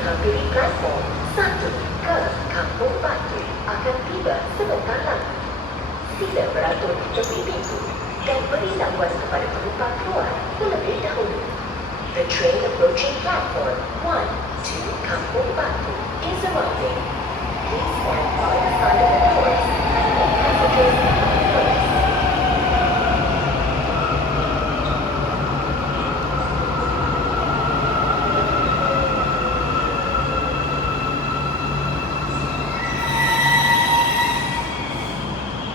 menghampiri platform 1 ke Kampung Batu akan tiba sebentar lagi. Sila beratur di tepi pintu dan beri laluan kepada penumpang keluar terlebih dahulu. The train approaching platform 1 to Kampung Batu is arriving